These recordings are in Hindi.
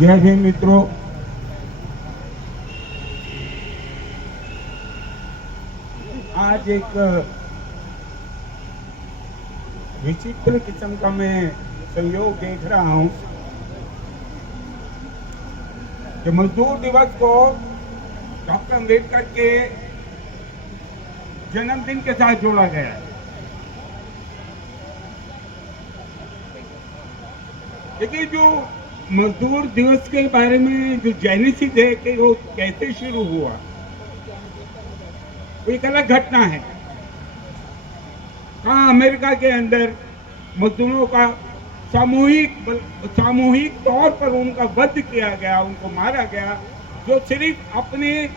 जय भीम मित्रों, आज एक विचित्र किस्म का मैं संयोग देख रहा हूं कि मजदूर दिवस को डॉक्टर अम्बेडकर के जन्मदिन के साथ जोड़ा गया है। देखिए, जो मजदूर दिवस के बारे में जो जेनेसिस है कि वो कैसे शुरू हुआ, वो एक अलग घटना है। कहाँ अमेरिका के अंदर मजदूरों का सामूहिक तौर पर उनका वध किया गया, उनको मारा गया, जो सिर्फ अपने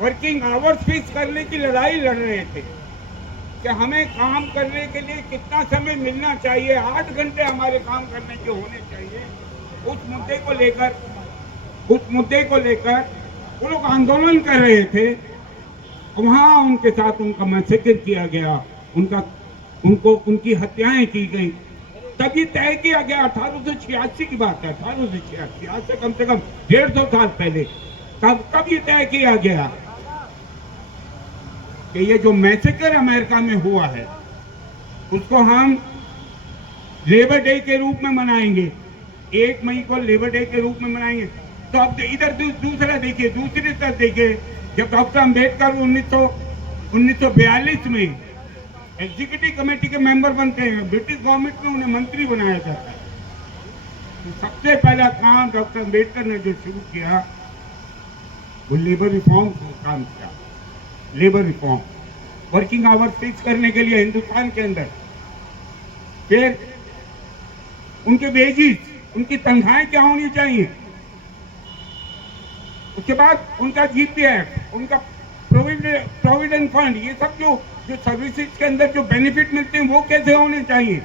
वर्किंग आवर्स फिक्स करने की लड़ाई लड़ रहे थे कि हमें काम करने के लिए कितना समय मिलना चाहिए, 8 घंटे हमारे काम करने के होने चाहिए। उस मुद्दे को लेकर वो लोग आंदोलन कर रहे थे। वहां उनके साथ उनका मैसेकर किया गया, उनकी हत्याएं की गई। तभी तय किया गया, 1886 की बात है, 1886, आज से कम 150 साल पहले तब ये तय किया गया कि ये जो मैसेकर अमेरिका में हुआ है उसको हम लेबर डे के रूप में मनाएंगे। 1 मई को लेबर डे के रूप में मनाएंगे। तो अब इधर दूसरा देखिए, दूसरी तरफ देखिए, जब डॉक्टर अम्बेडकर 1942 में एग्जीक्यूटिव कमेटी के मेंबर बनते हैं, ब्रिटिश गवर्नमेंट ने उन्हें मंत्री बनाया जाता है, तो सबसे पहला काम डॉक्टर अम्बेडकर ने जो शुरू किया वो लेबर रिफॉर्म का काम किया। Labour reform, working hours fix करने के लिए हिंदुस्तान के अंदर। फिर उनके वेजेस, उनकी तनख्वाहें क्या होनी चाहिए। उसके बाद उनका जीपी एक्ट, उनका प्रोविडेंट फंड, ये सब जो सर्विसेज के अंदर जो बेनिफिट मिलते हैं वो कैसे होने चाहिए।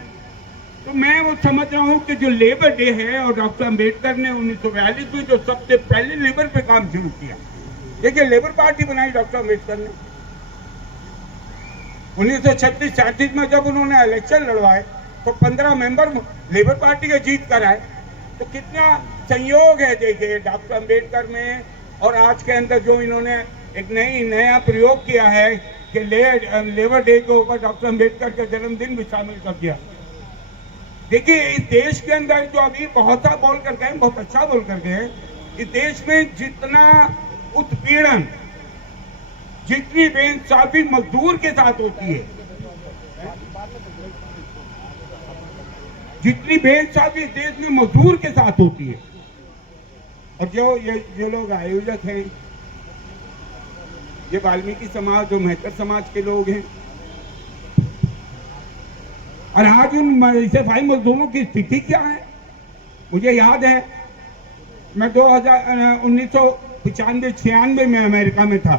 तो मैं वो समझ रहा हूँ कि जो लेबर डे है, और डॉक्टर अम्बेडकर ने 1942 में जो सबसे पहले लेबर पे काम शुरू किया। देखिए, लेबर पार्टी बनाई डॉक्टर अम्बेडकर ने 1936-37 में। जब उन्होंने इलेक्शन लड़वाए तो 15 मेंबर लेबर पार्टी के जीत कर आए। तो कितना संयोग है देखिए डॉक्टर अम्बेडकर में और आज के अंदर, जो इन्होंने एक नया प्रयोग किया है कि लेबर डे के ऊपर डॉक्टर अम्बेडकर का जन्मदिन भी शामिल कर दिया। देखिए, इस देश के अंदर जो अभी बहुत सा बोल कर गए, बहुत अच्छा बोल कर गए, इस देश में जितना उत्पीड़न, जितनी बेइंसाफी मजदूर के साथ होती है, जितनी बेइंसाफी देश में मजदूर के साथ होती है, और जो लोग आयोजक हैं, ये वाल्मीकि समाज, जो मेहतर समाज के लोग हैं, और आज उन सफाई मजदूरों की स्थिति क्या है। मुझे याद है, मैं 1995-96 में अमेरिका में था,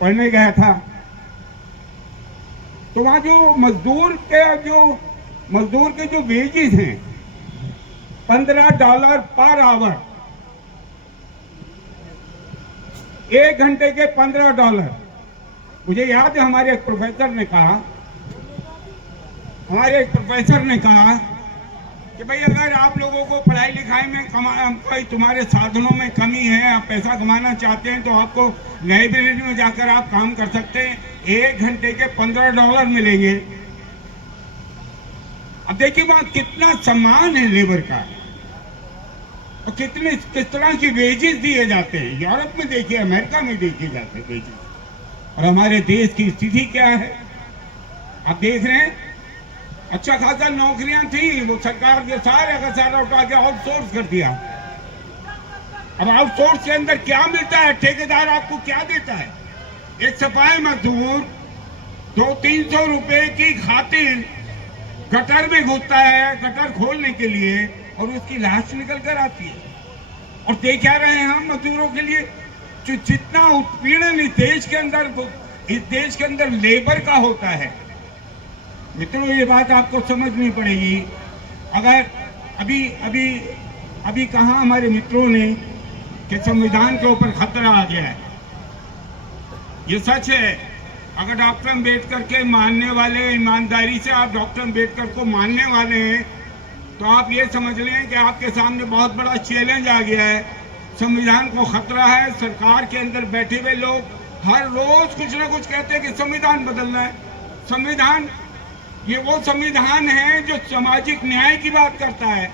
पढ़ने गया था। तो वहां जो मजदूर के जो वेजेस हैं, $15 पर आवर, 1 घंटे के $15। मुझे याद है, हमारे एक प्रोफेसर ने कहा कि भाई, अगर आप लोगों को पढ़ाई लिखाई में कोई तुम्हारे साधनों में कमी है, आप पैसा कमाना चाहते हैं, तो आपको लाइब्रेरी में जाकर आप काम कर सकते हैं, 1 घंटे के $15 मिलेंगे। अब देखिए वहां कितना सम्मान है लेबर का, और किस तरह की वेजेस दिए जाते हैं। यूरोप में देखिए, अमेरिका में देखिए जाते हैं वेजेस, और हमारे देश की स्थिति क्या है आप देख रहे हैं। अच्छा खासा नौकरियां थी, वो सरकार ने सारा उठा के आउटसोर्स कर दिया। अब आउटसोर्स के अंदर क्या मिलता है, ठेकेदार आपको क्या देता है। एक सफाई मजदूर 200-300 रुपए की खातिर गटर में घुसता है, गटर खोलने के लिए, और उसकी लाश निकल कर आती है। और देख क्या रहे हैं हम मजदूरों के लिए, जितना उत्पीड़न इस देश के अंदर लेबर का होता है। मित्रों, ये बात आपको समझनी पड़ेगी। अगर अभी कहा हमारे मित्रों ने कि संविधान के ऊपर खतरा आ गया है, ये सच है। अगर डॉक्टर अम्बेडकर के मानने वाले, ईमानदारी से आप डॉक्टर अम्बेडकर को मानने वाले हैं, तो आप ये समझ लें कि आपके सामने बहुत बड़ा चैलेंज आ गया है। संविधान को खतरा है। सरकार के अंदर बैठे हुए लोग हर रोज कुछ ना कुछ कहते हैं कि संविधान बदलना है। संविधान, ये वो संविधान है जो सामाजिक न्याय की बात करता है,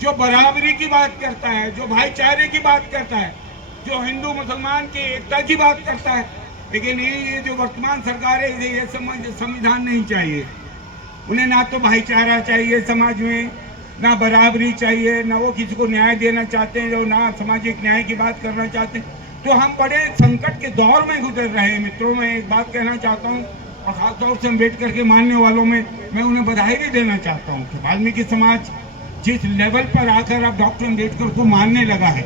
जो बराबरी की बात करता है, जो भाईचारे की बात करता है, जो हिंदू मुसलमान की एकता की बात करता है। लेकिन ये जो वर्तमान सरकार है, ये संविधान नहीं चाहिए। उन्हें ना तो भाईचारा चाहिए समाज में, ना बराबरी चाहिए, ना वो किसी को न्याय देना चाहते हैं, जो ना सामाजिक न्याय की बात करना चाहते हैं। तो हम बड़े संकट के दौर में गुजर रहे हैं। मित्रों, मैं एक बात कहना चाहता हूँ, और खासतौर से अम्बेडकर के मानने वालों में मैं उन्हें बधाई भी देना चाहता हूँ कि वाल्मीकि समाज जिस लेवल पर आकर अब डॉक्टर अम्बेडकर को मानने लगा है,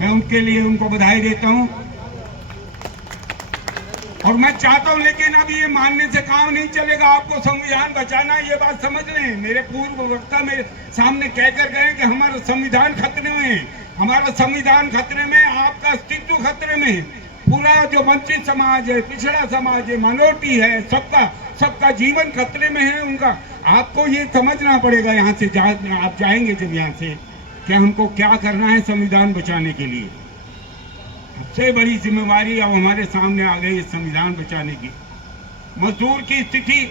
मैं उनके लिए उनको बधाई देता हूँ। और मैं चाहता हूं, लेकिन अब ये मानने से काम नहीं चलेगा। आपको संविधान बचाना है, ये बात समझ लें। मेरे पूर्व वक्ता मेरे सामने कहकर गए कि हमारा संविधान खतरे में है, हमारा संविधान खतरे में, आपका अस्तित्व खतरे में है। पूरा जो वंचित समाज है, पिछड़ा समाज है, माइनॉरिटी है, सबका जीवन खतरे में है उनका। आपको ये समझना पड़ेगा यहाँ से आप जाएंगे जब यहाँ से, कि हमको क्या करना है संविधान बचाने के लिए। सबसे बड़ी जिम्मेवारी अब हमारे सामने आ गई है संविधान बचाने की। मजदूर की स्थिति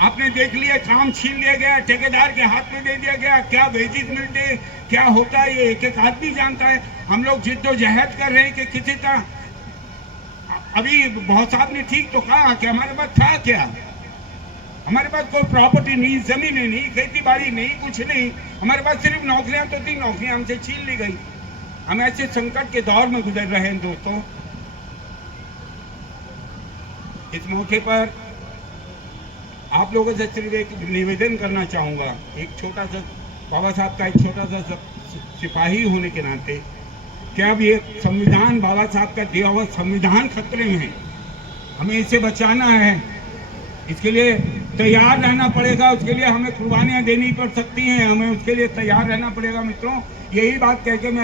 आपने देख लिया, काम छीन लिया गया, ठेकेदार के हाथ में दे दिया गया। क्या वेजेस मिलते, क्या होता है, ये एक एक आदमी जानता है। हम लोग जिद्दोजहद कर रहे हैं कि किसी तरह, अभी बहुत साहब ने ठीक तो कहा कि हमारे पास था क्या, हमारे पास कोई प्रॉपर्टी नहीं, जमीनें नहीं, खेती बाड़ी नहीं, कुछ नहीं। हमारे पास सिर्फ नौकरियां तो थी, नौकरियां हमसे छीन ली गई। हम ऐसे संकट के दौर में गुजर रहे हैं दोस्तों। इस मौके पर आप लोगों से सिर्फ एक निवेदन करना चाहूंगा। एक छोटा सा, बाबा साहब का एक छोटा सा सिपाही होने के नाते, क्या अब ये संविधान, बाबा साहब का दिया हुआ संविधान खतरे में है। हमें इसे बचाना है, इसके लिए तैयार रहना पड़ेगा। उसके लिए हमें कुर्बानियां देनी पड़ सकती हैं, हमें उसके लिए तैयार रहना पड़ेगा। मित्रों, यही बात कह के मैं